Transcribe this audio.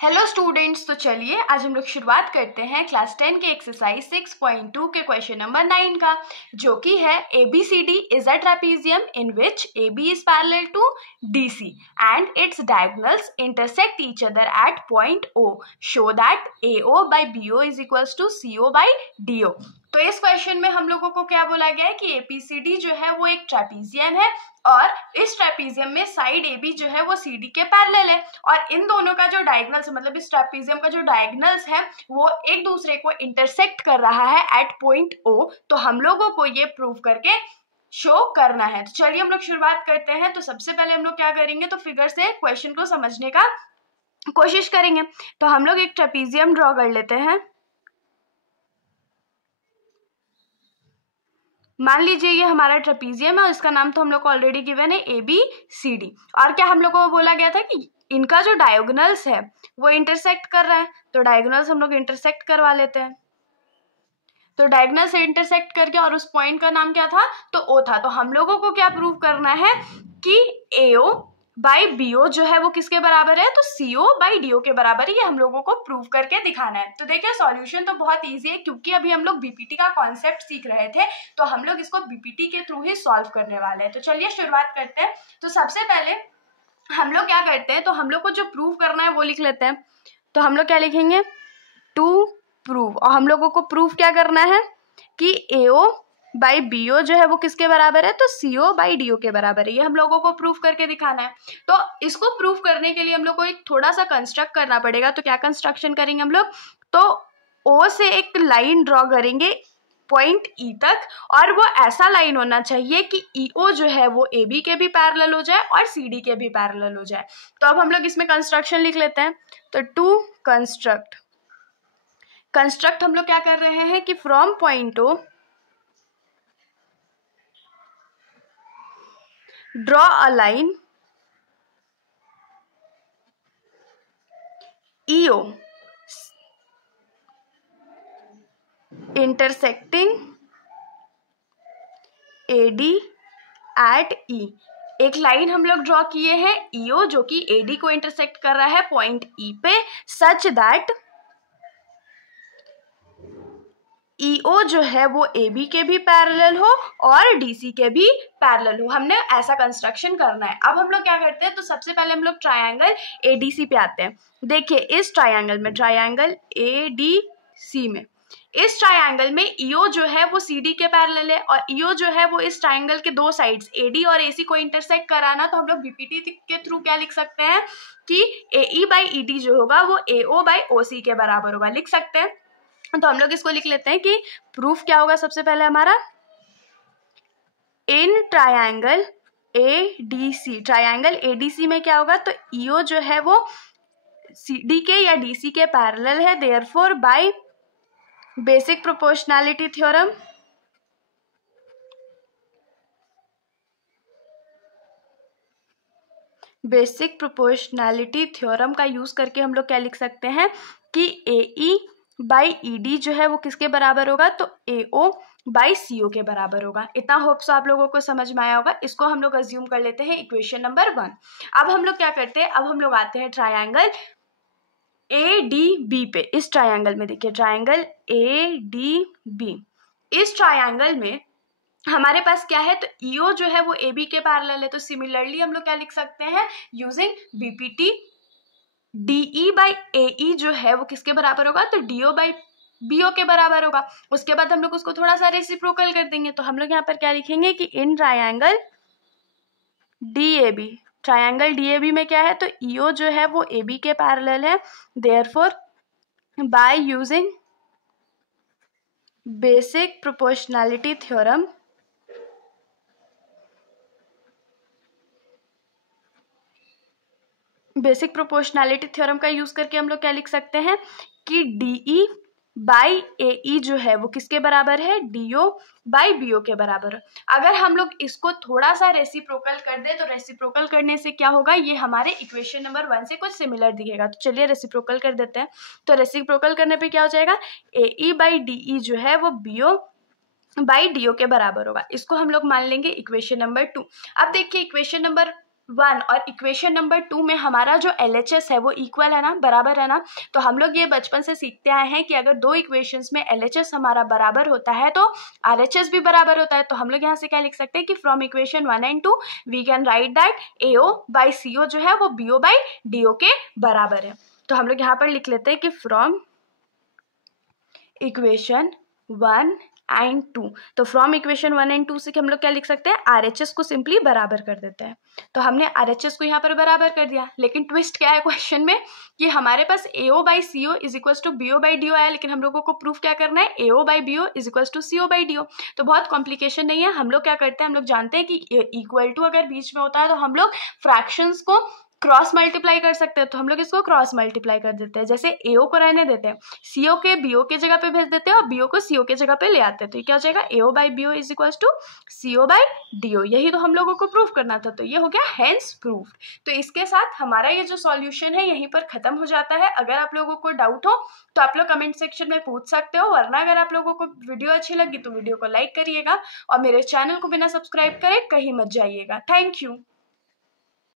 Hello students, तो चलिए आज हम लोग शुरुआत करते हैं क्लास 10 के एक्सरसाइज 6.2 के क्वेश्चन नंबर 9 का, जो कि है ABCD is a trapezium in which AB is parallel to DC and its diagonals intersect each other at point O. Show that AO by BO is equals to CO by DO. तो इस question में हम लोगों को क्या बोला गया है कि ABCD जो है वो एक ट्रेपेजियम है और इस ट्रेपेजियम में साइड AB जो है वो CD के पैरेलल है और इन दोनों का जो डायगोनल्स मतलब इस ट्रेपेजियम का जो डायगोनल्स है वो एक दूसरे को इंटरसेक्ट कर रहा है एट पॉइंट O. तो हम लोगों को ये प्रूव करके शो करना है. तो चलिए हम लोग शुरुआत करते हैं. तो सबसे पहले हम लोग क्या करेंगे, तो फिगर से क्वेश्चन को समझने का कोशिश करेंगे. तो हम लोग एक ट्रेपेजियम ड्रॉ कर लेते हैं. मान लीजिए ये हमारा ट्रेपेजियम है और इसका नाम तो हम लोग को ऑलरेडी गिवन है ABCD. और क्या हम लोग को बोला गया था कि इनका जो डायगोनल्स है वो इंटरसेक्ट कर रहा है. तो डायगोनल्स हम लोग इंटरसेक्ट करवा लेते हैं. तो डायगोनल से इंटरसेक्ट करके और उस पॉइंट का नाम क्या था, तो O था. तो हम लोगों को क्या प्रूव करना है कि AO बाई BO जो है वो किसके बराबर है, तो CO बाई DO के बराबर है. ये हम लोगों को प्रूव करके दिखाना है. तो देखिए सॉल्यूशन तो बहुत इजी है, क्योंकि अभी हम लोग BPT का कॉन्सेप्ट सीख रहे थे, तो हम लोग इसको BPT के थ्रू ही सॉल्व करने वाले हैं. तो चलिए शुरुआत करते हैं. तो सबसे पहले हम लोग क्या करते हैं, तो हम लोग को जो प्रूव करना है वो लिख लेते हैं. तो हम लोग क्या लिखेंगे, टू प्रूव. और हम लोगों को प्रूव क्या करना है कि AO बाई BO जो है वो किसके बराबर है, तो CO बाई DO के बराबर है. ये हम लोगों को प्रूव करके दिखाना है. तो इसको प्रूव करने के लिए हम लोग को एक थोड़ा सा कंस्ट्रक्ट करना पड़ेगा. तो क्या कंस्ट्रक्शन करेंगे हम लोग, तो O से एक लाइन ड्रॉ करेंगे पॉइंट E तक, और वो ऐसा लाइन होना चाहिए कि EO जो है वो AB के भी पैरेलल हो जाए और CD के भी पैरेलल हो जाए. तो अब हम लोग इसमें कंस्ट्रक्शन लिख लेते हैं. तो टू कंस्ट्रक्ट हम लोग क्या कर रहे हैं कि from point O draw a line EO intersecting AD at E. एक लाइन हम लोग ड्रॉ किए हैं EO जो कि AD को इंटरसेक्ट कर रहा है पॉइंट E पे, सच दैट EO जो है वो AB के भी पैरेलल हो और DC के भी पैरेलल हो. हमने ऐसा कंस्ट्रक्शन करना है. अब हम लोग क्या करते हैं, तो सबसे पहले हम लोग ट्रायंगल ADC पे आते हैं. देखिए इस ट्रायंगल में, ट्रायंगल ADC में, इस ट्रायंगल में EO जो है वो CD के पैरेलल है और EO जो है वो इस ट्रायंगल के दो साइड्स AD और AC को इंटरसेक्ट कराना. तो हम लोग BPT के थ्रू क्या लिख सकते हैं कि AE बाई ED जो होगा वो AO बाई OC के बराबर होगा, लिख सकते हैं. तो हम लोग इसको लिख लेते हैं कि प्रूफ क्या होगा. सबसे पहले हमारा in triangle ADC, triangle ADC में क्या होगा, तो EO जो है वो CD के या DC के पैरेलल है. Therefore by basic proportionality theorem का यूज करके हम लोग क्या लिख सकते हैं कि AE बाई ED जो है वो किसके बराबर होगा, तो AO बाई CO के बराबर होगा. इतना होप्स आप लोगों को समझ में आया होगा. इसको हम लोग अज्यूम कर लेते हैं इक्वेशन नंबर 1. अब हम लोग क्या करते हैं, अब हम लोग आते हैं ट्रायंगल ADB पे. इस ट्रायंगल में देखिए ट्रायंगल ADB, इस ट्रायंगल में हमारे पास क्या है, तो EO जो है वो AB के पैरेलल है. तो सिमिलरली हम लोग क्या लिख सकते हैं using BPT, DE by AE जो है वो किसके बराबर होगा, तो DO बाई BO के बराबर होगा. उसके बाद हम लोग उसको थोड़ा सा रेसिप्रोकल कर देंगे. तो हम लोग यहाँ पर क्या लिखेंगे कि in triangle DAB, triangle DAB में क्या है, तो EO जो है वो AB के पैरेलल है. Therefore by using basic proportionality theorem का यूज करके हम लोग क्या लिख सकते हैं कि DE बाई AE जो है वो किसके बराबर है, DO बाई BO के बराबर है. अगर हम लोग इसको थोड़ा सा रेसिप्रोकल कर दे, तो रेसिप्रोकल करने से क्या होगा, ये हमारे इक्वेशन नंबर 1 से कुछ सिमिलर दिखेगा. तो चलिए रेसिप्रोकल कर देते हैं. तो रेसिप्रोकल करने पे क्या हो जाएगा, AE बाई DE जो है वो BO बाई DO के बराबर होगा. इसको हम लोग मान लेंगे इक्वेशन नंबर 2. अब देखिए इक्वेशन नंबर 1 और इक्वेशन नंबर 2 में हमारा जो LHS है वो इक्वल है ना, बराबर है ना। तो हम लोग ये बचपन से सीखते आए हैं कि अगर दो इक्वेशंस में LHS हमारा बराबर होता है तो RHS भी बराबर होता है। तो हम लोग यहाँ से क्या लिख सकते हैं कि from equation 1 and 2 we can write that AO by CO जो है वो BO बाई DO के बराबर है। तो हम लोग यहाँ पर लिख लेते हैं कि फ्रॉम इक्वेशन 1 एंड 2, तो फ्रॉम इक्वेशन 1 एंड 2 से हम लोग क्या लिख सकते हैं, RHS को सिंपली बराबर कर देते हैं। तो हमने RHS को यहाँ पर बराबर कर दिया, लेकिन ट्विस्ट क्या है क्वेश्चन में कि हमारे पास AO by CO is equals to BO by DO आया, लेकिन हम लोगों को प्रूफ क्या करना है, AO by BO is equals to CO by DO। तो बहुत कॉम्प्लिकेशन नहीं है, हम लोग क्या करते हैं, हम लोग जानते हैं कि इक्वल टू अगर बीच में होता है तो हम लोग फ्रैक्शंस को क्रॉस मल्टीप्लाई कर सकते हैं। तो हम लोग इसको क्रॉस मल्टीप्लाई कर देते हैं, जैसे AO को रहने देते हैं, CO के BO के जगह पे भेज देते हैं और BO को CO के जगह पे ले आते हैं। तो ये क्या हो जाएगा, AO by BO is equals to CO by DO। यही तो हम लोगों को प्रूफ करना था, तो ये हो गया हेंस प्रूफ। तो इसके साथ हमारा ये जो सॉल्यूशन है यहीं पर खत्म हो जाता है। अगर आप लोगों को डाउट हो तो आप लोग कमेंट सेक्शन में पूछ सकते हो, वरना अगर आप लोगों को वीडियो अच्छी लगी तो वीडियो को लाइक करिएगा और मेरे चैनल को बिना सब्सक्राइब करे कहीं मत जाइएगा। Thank you.